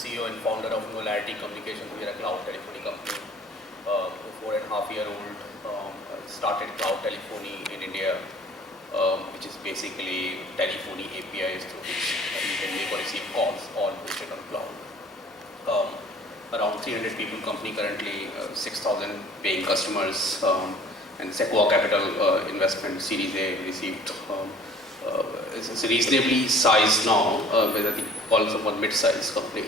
CEO and founder of Nolarity Communications. We are a cloud telephony company. 4.5-year-old, started cloud telephony in India, which is basically telephony APIs through which you can make or receive calls, all hosted on cloud. Around 300 people company currently, 6,000 paying customers, and Sequoia Capital investment Series A received. It's reasonably sized now, but I think also one mid-sized company.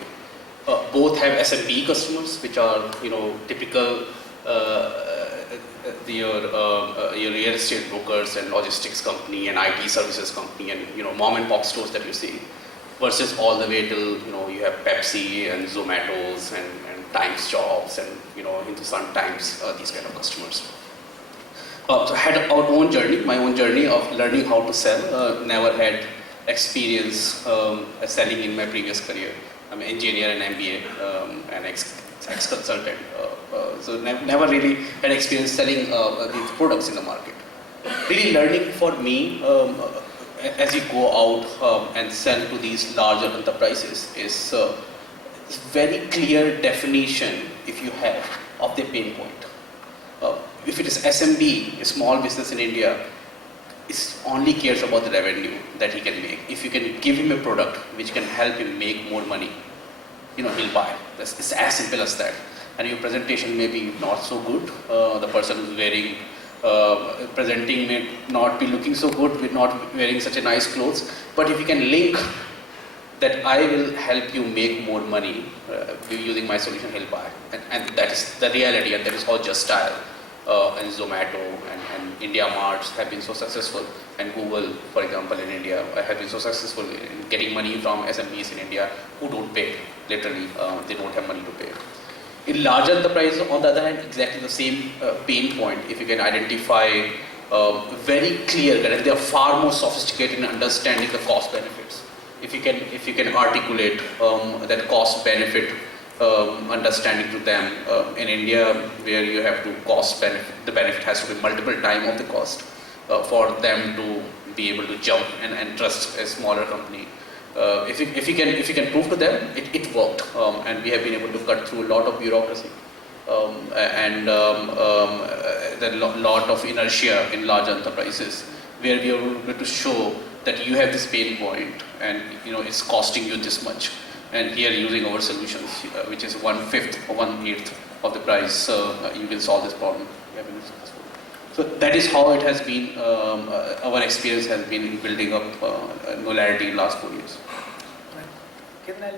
Both have SMB customers, which are typical your real estate brokers and logistics company and IT services company and mom and pop stores that you see, versus all the way till you have Pepsi and Zomato's and Times Jobs and Hindustan Times, these kind of customers. So I had our own journey, my own journey of learning how to sell. Never had experience selling in my previous career. I'm an engineer and MBA and ex-consultant. So never really had experience selling these products in the market. Really learning for me as you go out and sell to these larger enterprises is very clear definition, if you have, of the pain point. If it is SMB, a small business in India, it only cares about the revenue that he can make. If you can give him a product which can help him make more money, he'll buy. It's as simple as that. And your presentation may be not so good. The person who's wearing, presenting may not be looking so good with not wearing such a nice clothes. But if you can link that I will help you make more money using my solution, he'll buy. And that is the reality, and that is how Just Dial and Zomato and India Marts have been so successful, and Google, for example, in India have been so successful in getting money from SMEs in India who don't pay. Literally, they don't have money to pay. In larger enterprises, on the other hand, exactly the same pain point. If you can identify very clear, that they are far more sophisticated in understanding the cost benefits. If you can articulate that cost benefit understanding to them in India, where you have to cost benefit, the benefit has to be multiple times of the cost for them to be able to jump and trust a smaller company. If you can prove to them, it worked, and we have been able to cut through a lot of bureaucracy and a lot of inertia in large enterprises, where we are able to show that you have this pain point and it's costing you this much. And here, using our solutions, which is 1/5 or 1/8 of the price, you will solve this problem. We have been successful. So that is how it has been. Our experience has been in building up Nolarity in the last 4 years. Can I